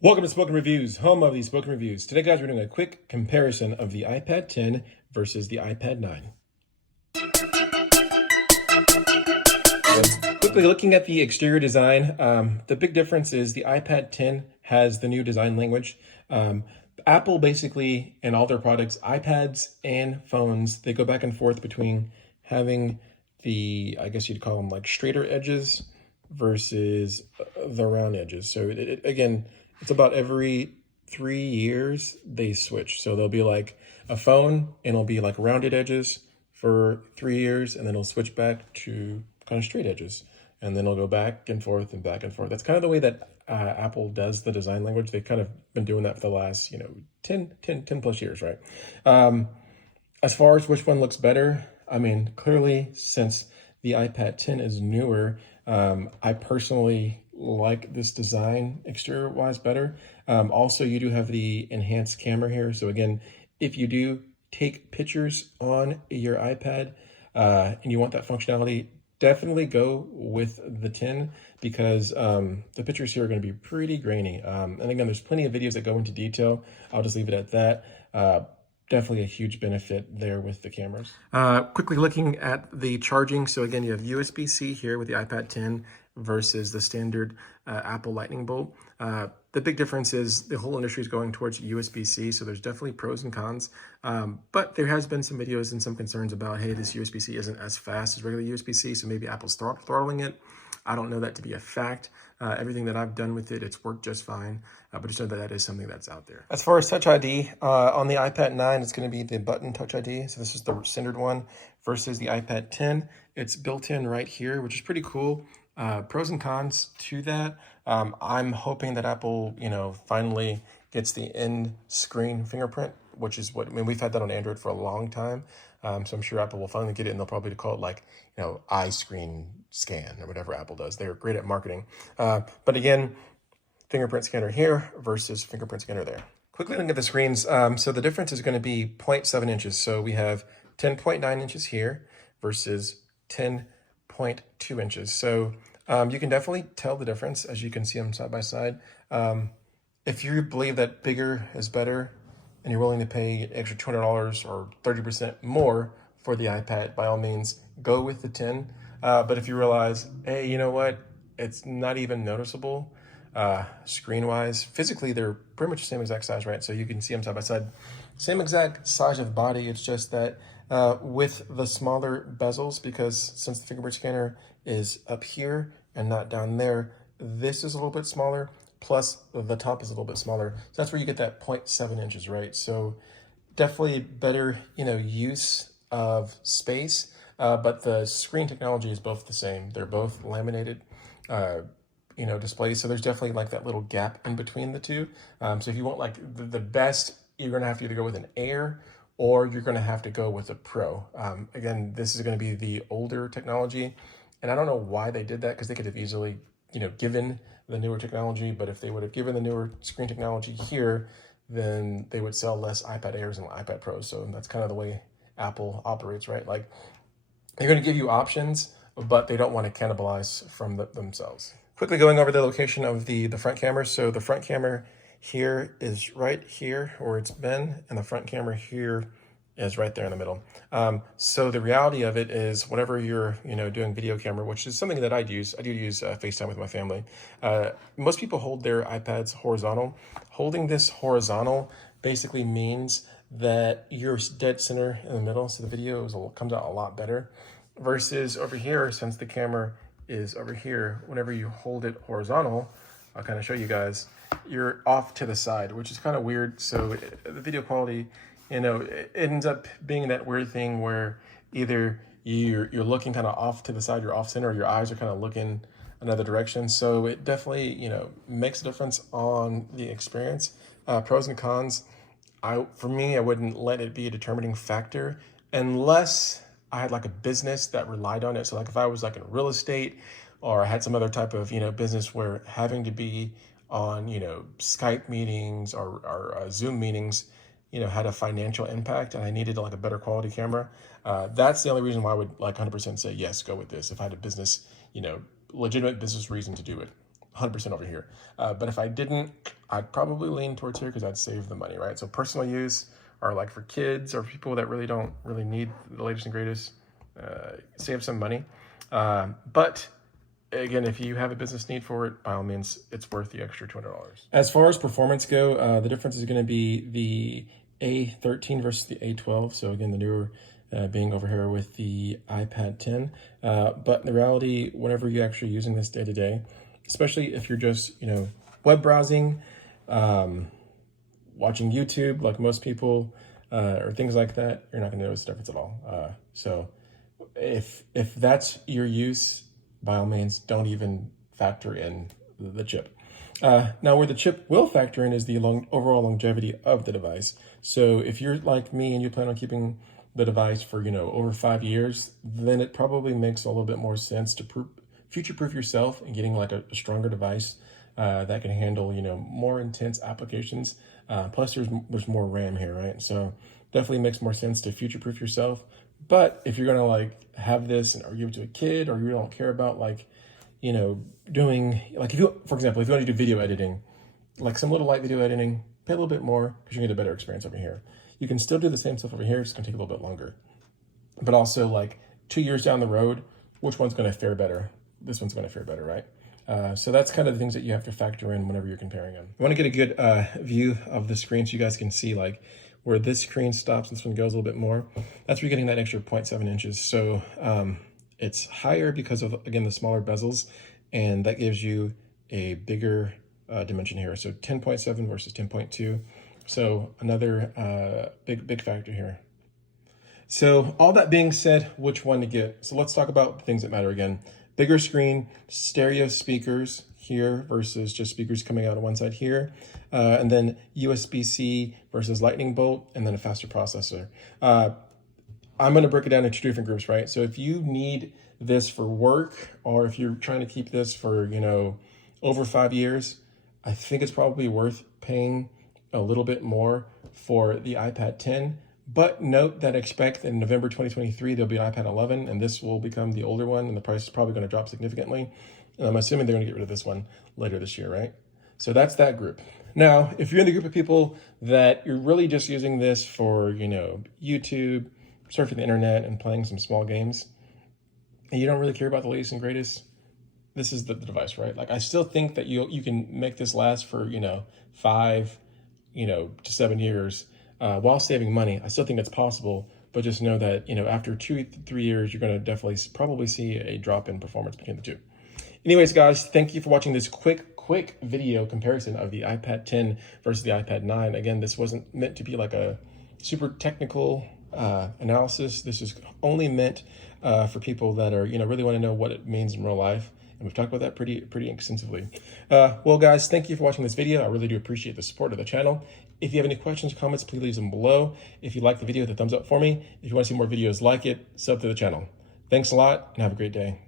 Welcome to Spoken Reviews, home of the Spoken Reviews. Today, guys, we're doing a quick comparison of the iPad 10 versus the iPad 9. Quickly looking at the exterior design, the big difference is the iPad 10 has the new design language. Apple basically, in all their products, iPads and phones, they go back and forth between having the, I guess you'd call them like straighter edges versus the round edges. So again, it's about every 3 years they switch. So there'll be like a phone and it'll be like rounded edges for 3 years, and then it'll switch back to kind of straight edges, and then it'll go back and forth and back and forth. That's kind of the way that Apple does the design language. They've kind of been doing that for the last 10 plus years, right? As far as which one looks better, I mean, clearly, since the iPad 10 is newer, I personally like this design exterior wise better. Also, you do have the enhanced camera here. So again, if you do take pictures on your iPad and you want that functionality, definitely go with the 10 because the pictures here are going to be pretty grainy. And again, there's plenty of videos that go into detail. I'll just leave it at that. Definitely a huge benefit there with the cameras. Quickly looking at the charging. So again, you have USB-C here with the iPad 10 versus the standard Apple Lightning bolt. The big difference is the whole industry is going towards USB-C, so there's definitely pros and cons. But there has been some videos and some concerns about, hey, this USB-C isn't as fast as regular USB-C, so maybe Apple's throttling it. I don't know that to be a fact. Everything that I've done with it, it's worked just fine. But just know that that is something that's out there. As far as Touch ID, on the iPad 9, it's going to be the button Touch ID. So this is the standard one versus the iPad 10. It's built in right here, which is pretty cool. Pros and cons to that. I'm hoping that Apple, finally gets the end screen fingerprint, which is what, I mean, we've had that on Android for a long time. So I'm sure Apple will finally get it, and they'll probably call it like, iScreen scan or whatever Apple does. They're great at marketing. But again, fingerprint scanner here versus fingerprint scanner there. Quickly looking at the screens. So the difference is going to be 0.7 inches. So we have 10.9 inches here versus 10.2 inches. So you can definitely tell the difference as you can see them side by side. If you believe that bigger is better and you're willing to pay an extra $200 or 30% more for the iPad, by all means, go with the 10. But if you realize, hey, you know what? It's not even noticeable screen-wise. Physically, they're pretty much the same exact size, right? So you can see them side by side. Same exact size of body. It's just that with the smaller bezels, because since the fingerprint scanner is up here and not down there, this is a little bit smaller, plus the top is a little bit smaller. So that's where you get that 0.7 inches, right? So definitely better, use of space, but the screen technology is both the same. They're both laminated, displays. So there's definitely like that little gap in between the two. So if you want like the best, you're gonna have to either go with an Air or you're gonna have to go with a Pro. Again, this is gonna be the older technology. And I don't know why they did that, because they could have easily, given the newer technology, but if they would have given the newer screen technology here, then they would sell less iPad Airs and iPad Pros. So that's kind of the way Apple operates, right? Like, they're going to give you options, but they don't want to cannibalize from themselves. Quickly going over the location of the front camera. So the front camera here is right here where it's been, and the front camera here is right there in the middle. So the reality of it is, whenever you're doing video camera, which is something that I do use FaceTime with my family. Most people hold their iPads horizontal. Holding this horizontal basically means that you're dead center in the middle, so the video comes out a lot better. Versus over here, since the camera is over here, whenever you hold it horizontal, I'll kind of show you guys, you're off to the side, which is kind of weird. So the video quality, it ends up being that weird thing where either you're looking kind of off to the side, you're off center, or your eyes are kind of looking another direction. So it definitely, makes a difference on the experience. Pros and cons. For me, I wouldn't let it be a determining factor unless I had like a business that relied on it. So like if I was like in real estate, or I had some other type of, business where having to be on, Skype meetings or Zoom meetings, had a financial impact, and I needed like a better quality camera. That's the only reason why I would like 100% say, yes, go with this. If I had a business, legitimate business reason to do it, 100% over here. But if I didn't, I'd probably lean towards here because I'd save the money, right? So personal use, or like for kids or people that really don't really need the latest and greatest, save some money. But again, if you have a business need for it, by all means, it's worth the extra $200. As far as performance go, the difference is going to be the A13 versus the A12. So again, the newer being over here with the iPad 10. But in the reality, whenever you're actually using this day to day, especially if you're just, web browsing, watching YouTube like most people, or things like that, you're not going to notice the difference at all. So if that's your use, by all means, don't even factor in the chip. Now, where the chip will factor in is the overall longevity of the device. So if you're like me and you plan on keeping the device for, over 5 years, then it probably makes a little bit more sense to future-proof yourself and getting like a stronger device that can handle, more intense applications. Plus, there's more RAM here, right? So definitely makes more sense to future-proof yourself. But if you're gonna like have this or give it to a kid, or you don't care about doing like, if you, for example, if you want to do video editing, like some little light video editing, pay a little bit more because you get a better experience over here. You can still do the same stuff over here, it's gonna take a little bit longer. But also like 2 years down the road, which one's gonna fare better? This one's gonna fare better, right? So that's kind of the things that you have to factor in whenever you're comparing them. I want to get a good view of the screen so you guys can see like where this screen stops and this one goes a little bit more. That's where you're getting that extra 0.7 inches. So it's higher because of, again, the smaller bezels, and that gives you a bigger dimension here. So 10.7 versus 10.2. So another big factor here. So all that being said, which one to get? So let's talk about the things that matter again. Bigger screen, stereo speakers here versus just speakers coming out on one side here, and then USB-C versus lightning bolt, and then a faster processor. I'm going to break it down into two different groups, right? So if you need this for work, or if you're trying to keep this for, over 5 years, I think it's probably worth paying a little bit more for the iPad 10. But note that expect in November 2023, there'll be an iPad 11, and this will become the older one, and the price is probably going to drop significantly. And I'm assuming they're going to get rid of this one later this year, right? So that's that group. Now, if you're in the group of people that you're really just using this for, YouTube, surfing the internet, and playing some small games, and you don't really care about the latest and greatest, this is the device, right? Like, I still think that you can make this last for, 5, to 7 years, while saving money. I still think that's possible, but just know that, after 2-3 years, you're going to definitely probably see a drop in performance between the two. Anyways, guys, thank you for watching this quick video comparison of the iPad 10 versus the iPad 9. Again, this wasn't meant to be like a super technical analysis. This is only meant for people that are, really want to know what it means in real life. And we've talked about that pretty extensively. Well, guys, thank you for watching this video. I really do appreciate the support of the channel. If you have any questions, comments, please leave them below. If you like the video, hit the thumbs up for me. If you want to see more videos like it, sub to the channel. Thanks a lot and have a great day.